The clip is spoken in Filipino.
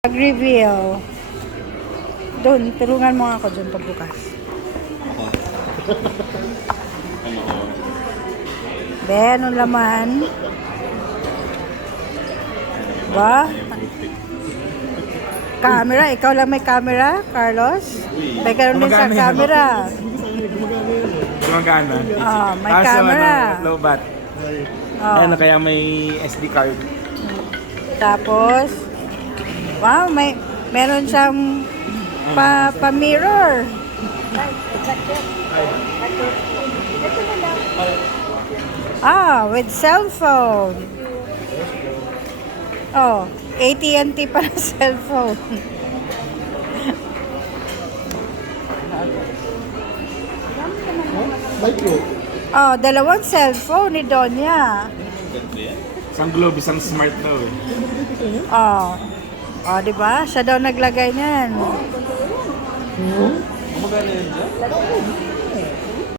Mag-reveal. Doon, tulungan mo ako dyan pagbukas. Be, anong laman? Ba? Camera? Ikaw lang may camera, Carlos? May karoon din sa camera. Gumagana. Oh, may Kaso, camera. low bat. Oh. Ano, kaya may SD card. Tapos, wow, meron siyang pa-mirror. With cellphone. Oh, AT&T para cellphone. Micro. Oh, dalawang cellphone ni Donya. Isang globe, isang smart daw eh. Oh. Oh, di ba? Siya daw naglagay niyan. Gumagana yan dyan?